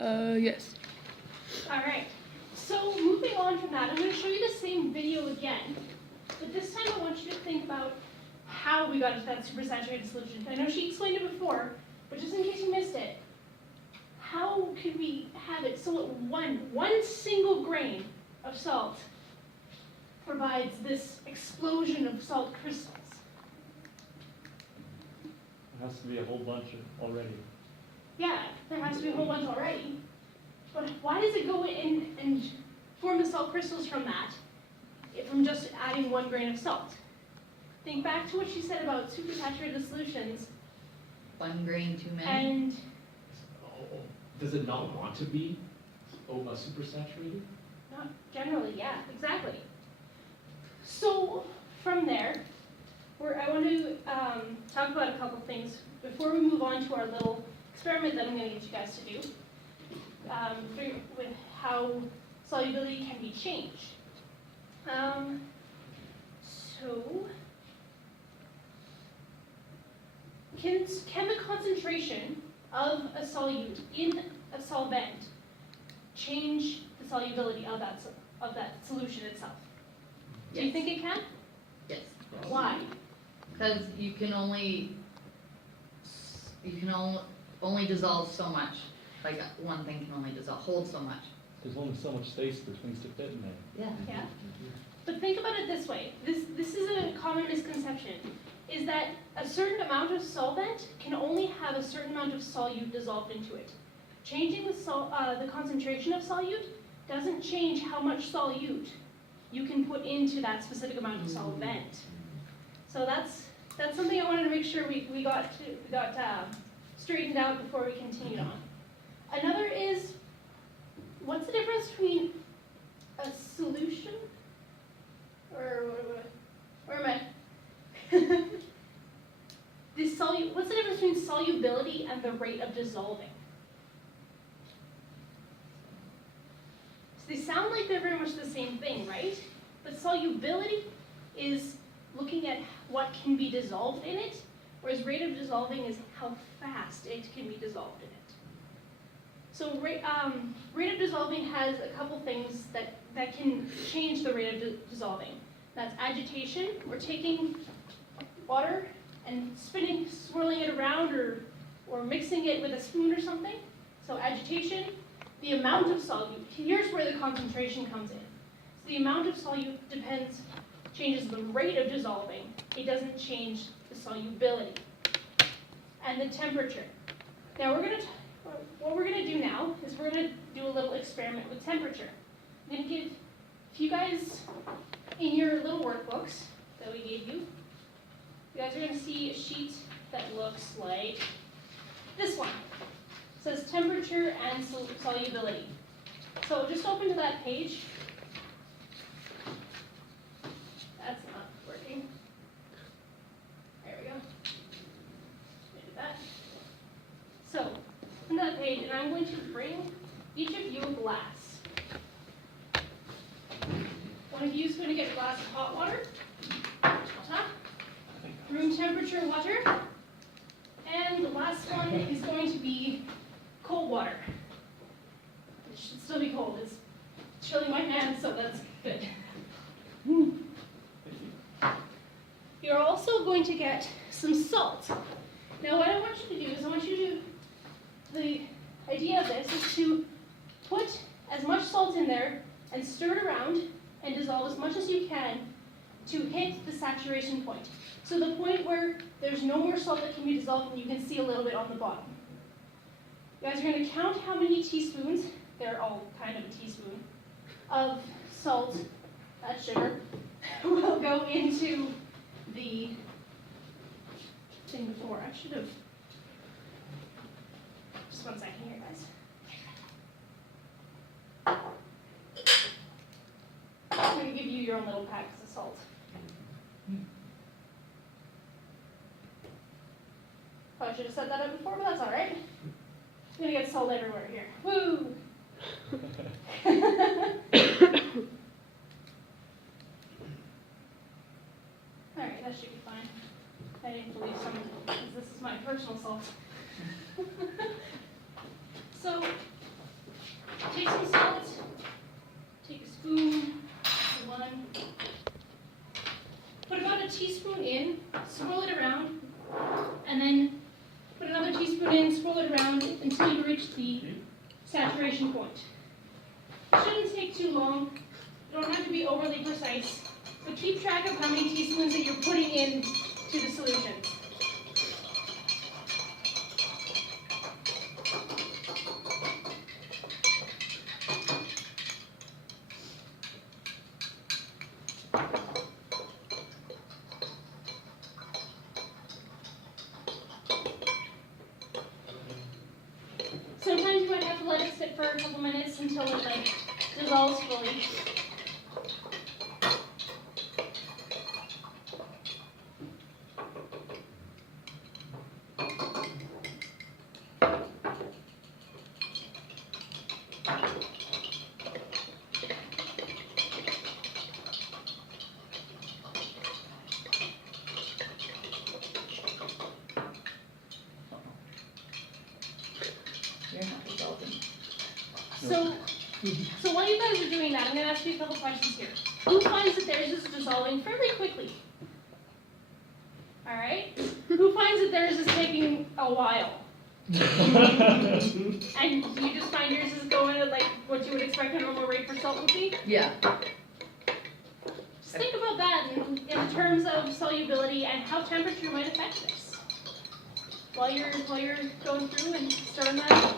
Yes. All right. So moving on from that, I'm going to show you the same video again, but this time I want you to think about how we got to that supersaturated solution. I know she explained it before, but just in case you missed it, how could we have it so one single grain of salt provides this explosion of salt crystals? There has to be a whole bunch already. Yeah, there has to be a whole bunch already. But why does it go in and form the salt crystals from that, from just adding 1 grain of salt? Think back to what she said about supersaturated solutions. 1 grain too many. And Does it not want to be supersaturated? not generally, yeah, exactly. So from there, I want to talk about a couple things before we move on to our little experiment that I'm going to get you guys to do with how solubility can be changed. Can the concentration of a solute in a solvent change the solubility of that solution itself? Do you think it can? Yes. Why? Because you can only dissolve so much. Like one thing can only hold so much. There's only so much space for things to fit in there. Yeah. Yeah. But think about it this way. This is a common misconception, is that a certain amount of solvent can only have a certain amount of solute dissolved into it. Changing the concentration of solute doesn't change how much solute you can put into that specific amount of solvent. So that's something I wanted to make sure we got straightened out before we continued on. Another is, what's the difference between a solution, where am I? What's the difference between solubility and the rate of dissolving? So they sound like they're very much the same thing, right? But solubility is looking at what can be dissolved in it, whereas rate of dissolving is how fast it can be dissolved in it. So rate of dissolving has a couple things that can change the rate of dissolving. That's agitation, or taking water and swirling it around, or mixing it with a spoon or something. So agitation, the amount of solute. Here's where the concentration comes in. So the amount of solute changes the rate of dissolving. It doesn't change the solubility. And the temperature. Now what we're gonna do now is we're gonna do a little experiment with temperature. I'm gonna give, if you guys, in your little workbooks that we gave you, you guys are gonna see a sheet that looks like this one. It says temperature and solubility. So just open to that page. That's not working. There we go. Do that. So, on that page, and I'm going to bring each of you a glass. One of you is going to get a glass of hot water, room temperature water, and the last one is going to be cold water. It should still be cold. It's chilling my hands, so that's good. You're also going to get some salt. Now what I want you to do is the idea of this is to put as much salt in there and stir it around and dissolve as much as you can to hit the saturation point. So the point where there's no more salt that can be dissolved and you can see a little bit on the bottom. You guys are going to count how many teaspoons, they're all kind of a teaspoon, of salt, that's sugar, will go into the thing before. I should have, just 1 second here, guys. I'm going to give you your own little packs of salt. Probably should have set that up before, but that's all right. I'm going to get salt everywhere here. Woo! All right, that should be fine. I didn't believe some, because this is my personal salt. So swirl it around, and then put another teaspoon in, swirl it around until you reach the saturation point. It shouldn't take too long. You don't have to be overly precise, but keep track of how many teaspoons that you're putting in to the solution. Sometimes you might have to let it sit for a couple minutes until it like dissolves fully. You're not dissolving. So while you guys are doing that, I'm going to ask you a couple questions here. Who finds that theirs is dissolving fairly quickly? All right. Who finds that theirs is taking a while? And you just find yours is going at like what you would expect a normal rate for salt would be? Yeah. Just think about that in terms of solubility and how temperature might affect this. While you're going through and stirring that up.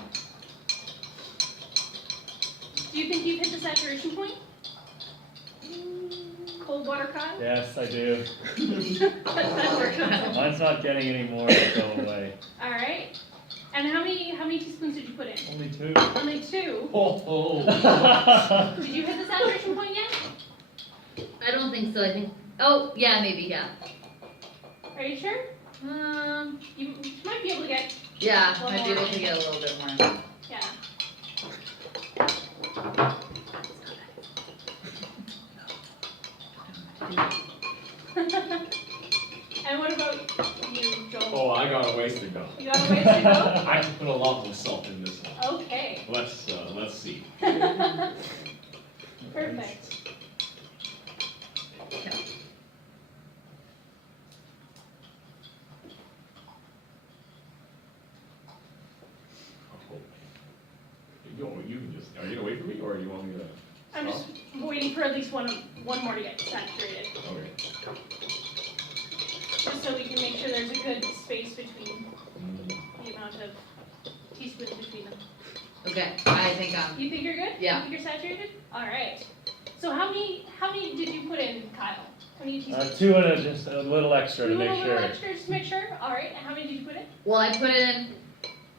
Do you think you've hit the saturation point? Cold water Kyle? Yes, I do. That works out so well. Mine's not getting any more to go away. All right. And how many teaspoons did you put in? Only 2. Only 2. Oh, Did you hit the saturation point yet? I don't think so. I think. Oh, yeah, maybe, yeah. Are you sure? You might be able to get. Yeah, One might be more. able to get a little bit more. Yeah. And what about you, Joel? oh, I got a ways to go. You got a ways to go? I can put a lot more salt in this one. Okay. Let's see. Perfect. Yeah. You can just, are you gonna wait for me or do you want me to? I'm just waiting for at least one more to get saturated, Okay. just so we can make sure there's a good space between Mm. the amount of teaspoons between them. Okay, I think You think you're good? Yeah. You think you're saturated? All right. So how many did you put in, Kyle? How many teaspoons? 2 and just a little extra to You make want a little sure. extra just to make sure? All right. And how many did you put in? Well, I put in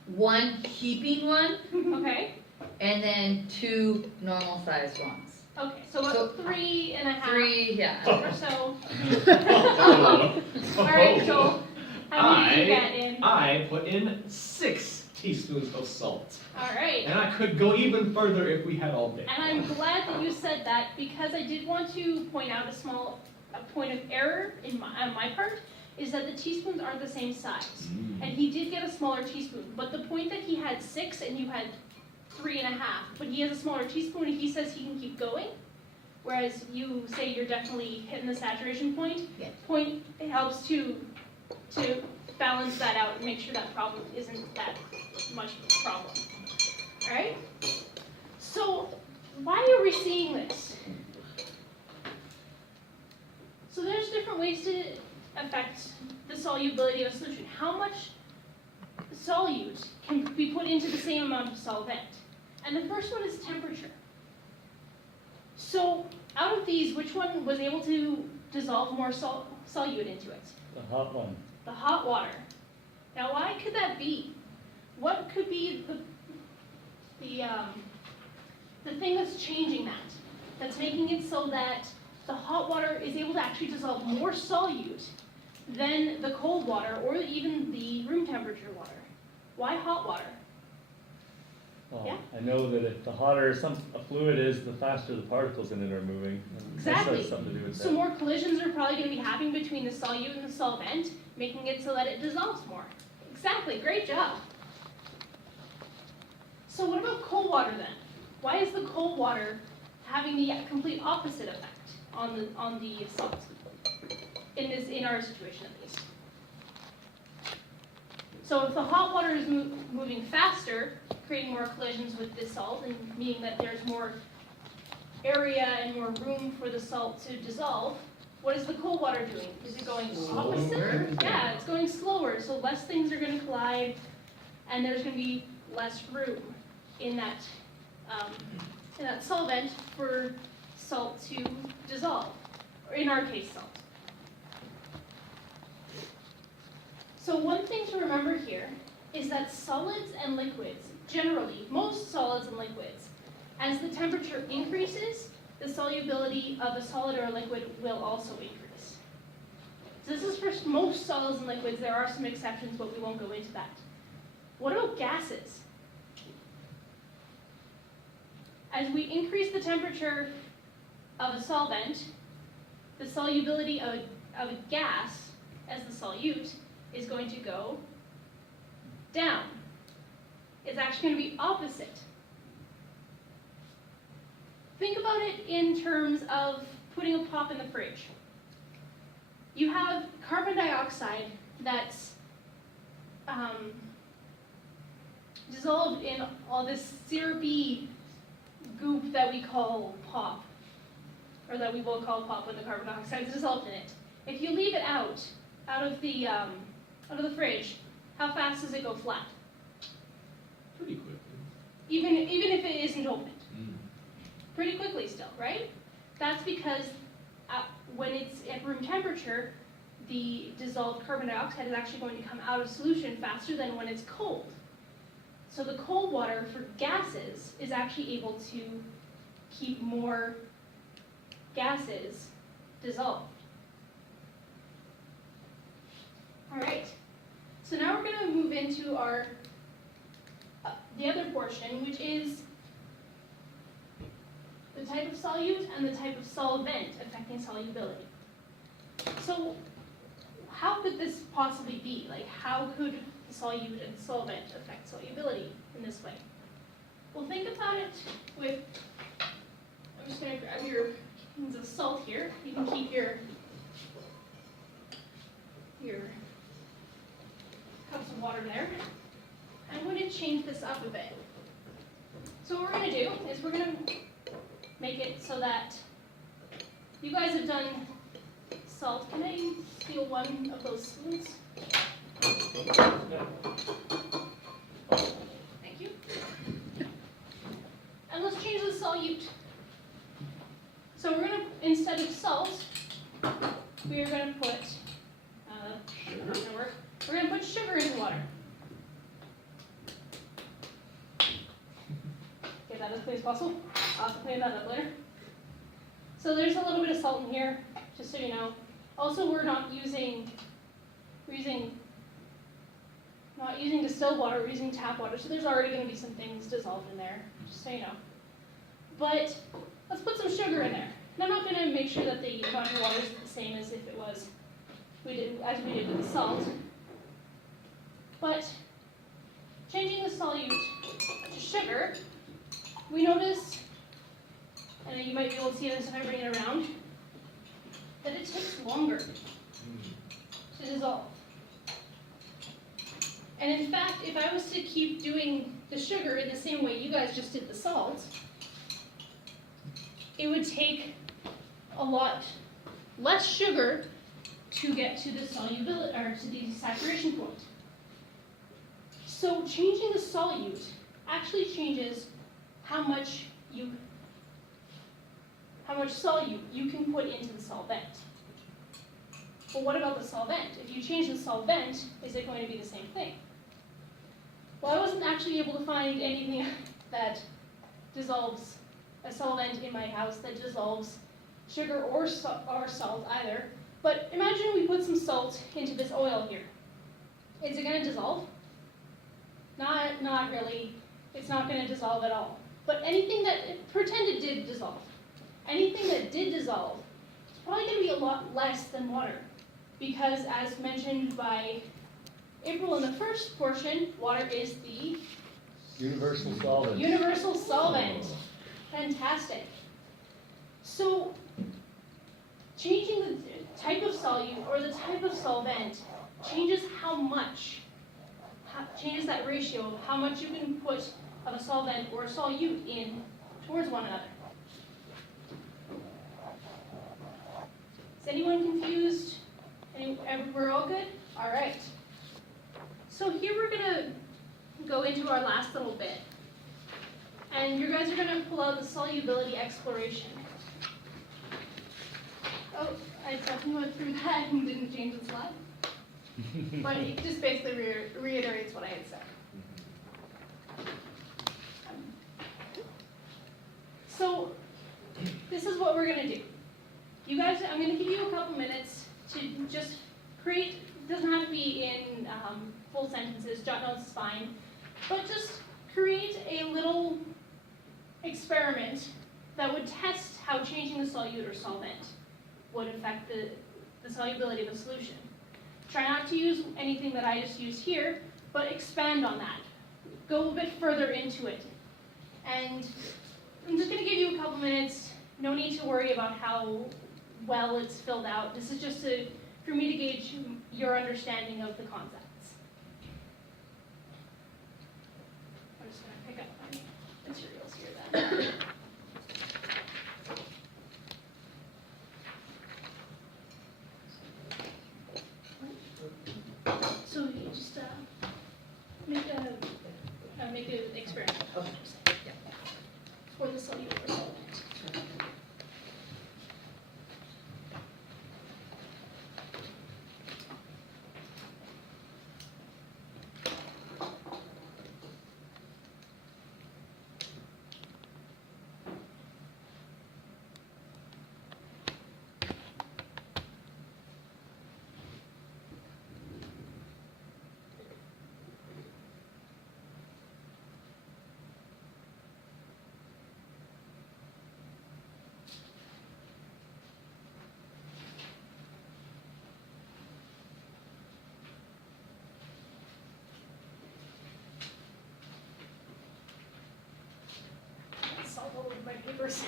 one heaping one Okay. and then 2 normal sized ones. Okay. So about 3.5 3, yeah. or so. Oh. All right, Joel. How many did you get in? I put in 6 teaspoons of salt. All right. And I could go even further if we had all day. And I'm glad that you said that because I did want to point out a point of error on my part is that the teaspoons aren't the same size. Mm. And he did get a smaller teaspoon, but the point that he had 6 and you had 3.5, but he has a smaller teaspoon and he says he can keep going, whereas you say you're definitely hitting the saturation point. Yeah. Point helps to balance that out and make sure that problem isn't that much of a problem. All right? So why are we seeing this? So there's different ways to affect the solubility of a solution. How much solute can be put into the same amount of solvent? And the first one is temperature. So out of these, which one was able to dissolve more solute into it? The hot one. The hot water. Now why could that be? What could be the thing that's changing that? That's making it so that the hot water is able to actually dissolve more solute than the cold water or even the room temperature water. Why hot water? Well, Yeah. I know that if the hotter a fluid is, the faster the particles in it are moving. And I guess Exactly. that's something to do with So that. more collisions are probably going to be happening between the solute and the solvent, making it so that it dissolves more. Exactly, great job. So what about cold water then? Why is the cold water having the complete opposite effect on the salt? in our situation at least. So if the hot water is moving faster, creating more collisions with the salt, and meaning that there's more area and more room for the salt to dissolve, what is the cold water doing? Is it going opposite? Slower? Yeah, it's going slower, so less things are going to collide, and there's going to be less room in that solvent for salt to dissolve, or in our case, salt. So one thing to remember here is that solids and liquids, generally, most solids and liquids, as the temperature increases, the solubility of a solid or a liquid will also increase. So this is for most solids and liquids. There are some exceptions, but we won't go into that. What about gases? As we increase the temperature of a solvent, the solubility of a gas as the solute is going to go down. It's actually going to be opposite. Think about it in terms of putting a pop in the fridge. You have carbon dioxide that's dissolved in all this syrupy goop that we call pop, or that we will call pop when the carbon dioxide is dissolved in it. If you leave it out of the fridge, how fast does it go flat? Pretty quickly. Even if it isn't opened. Mm. Pretty quickly still, right? That's because when it's at room temperature, the dissolved carbon dioxide is actually going to come out of solution faster than when it's cold. So the cold water for gases is actually able to keep more gases dissolved. All right, so now we're going to move into our the other portion, which is the type of solute and the type of solvent affecting solubility. So how could this possibly be? Like, how could the solute and solvent affect solubility in this way? Well, think about it with, I'm just going to grab your cans of salt here. You can keep your cups of water there. I'm going to change this up a bit. So what we're going to do is we're going to make it so that you guys have done salt. Can I steal one of those spoons? Thank you. And let's change the solute. So we're going to, instead of salt, we are going to put, Sugar? not gonna work. We're going to put sugar in the water. Get that as clean as possible. I'll have to clean that up later. So there's a little bit of salt in here, just so you know. Also, we're not using distilled water, we're using tap water, so there's already going to be some things dissolved in there, just so you know. But let's put some sugar in there. And I'm not going to make sure that the amount of water is the same as if it was as we did with the salt. But changing the solute to sugar, we notice, and you might be able to see this if I bring it around, that it takes longer to dissolve. And in fact, if I was to keep doing the sugar in the same way you guys just did the salt, it would take a lot less sugar to get to the solubility, or to the saturation point. So changing the solute actually changes how much solute you can put into the solvent. But what about the solvent? If you change the solvent, is it going to be the same thing? Well, I wasn't actually able to find anything that dissolves a solvent in my house that dissolves sugar or salt either. But imagine we put some salt into this oil here. Is it going to dissolve? Not really. It's not going to dissolve at all. But anything that, pretend it did dissolve. Anything that did dissolve, it's probably going to be a lot less than water. Because as mentioned by April in the first portion, water is the Universal solvent. universal solvent. Fantastic. So changing type of solute or the type of solvent changes changes that ratio of how much you can put of a solvent or a solute in towards one another. Is anyone confused? We're all good? All right. So here we're gonna go into our last little bit. And you guys are gonna pull out the solubility exploration. Oh, I definitely went through that and didn't change the slide. But it just basically reiterates what I had said. So this is what we're gonna do. You guys, I'm gonna give you a couple minutes to just create, it doesn't have to be in full sentences, jot notes is fine, but just create a little experiment that would test how changing the solute or solvent would affect the solubility of a solution. Try not to use anything that I just used here, but expand on that. Go a bit further into it. And I'm just gonna give you a couple minutes. No need to worry about how well it's filled out. This is just for me to gauge your understanding of the concepts. I'm just gonna pick up my materials here then. So you just make an experiment. Okay. Yeah. For the solute or solvent. Salt all over my papers.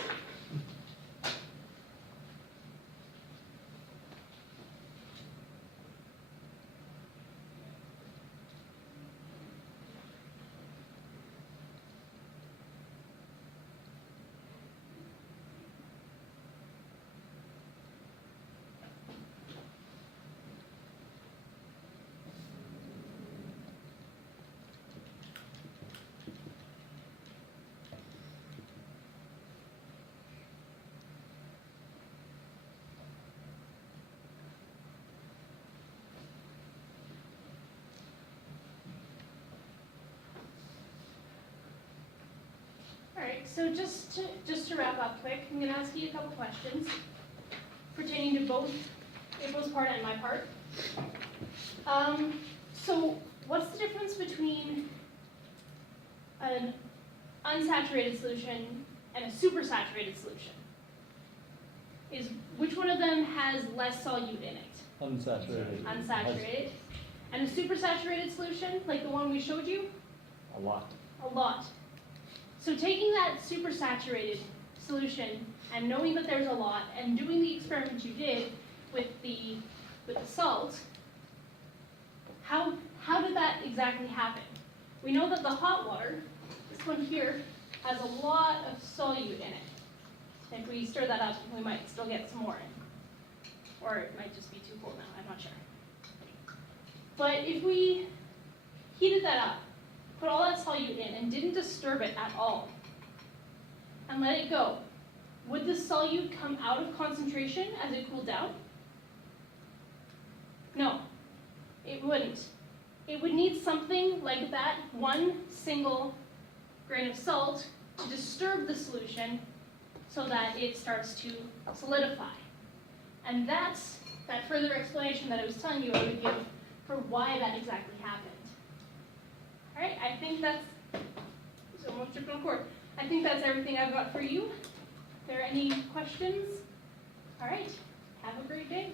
All right, so just to wrap up quick, I'm gonna ask you a couple questions pertaining to both April's part and my part. So what's the difference between an unsaturated solution and a supersaturated solution? Which one of them has less solute in it? Unsaturated. Unsaturated. And a supersaturated solution, like the one we showed you? A lot. A lot. So taking that supersaturated solution and knowing that there's a lot and doing the experiment you did with the salt, how did that exactly happen? We know that the hot water, this one here, has a lot of solute in it. If we stir that up, we might still get some more in. Or it might just be too cold now, I'm not sure. But if we heated that up, put all that solute in and didn't disturb it at all, and let it go, would the solute come out of concentration as it cooled down? No, it wouldn't. It would need something like that, one single grain of salt, to disturb the solution so that it starts to solidify. And that's that further explanation that I was telling you I would give for why that exactly happened. All right, I think that's, it's almost tripping on cord. I think that's everything I've got for you. Are there any questions? All right, have a great day.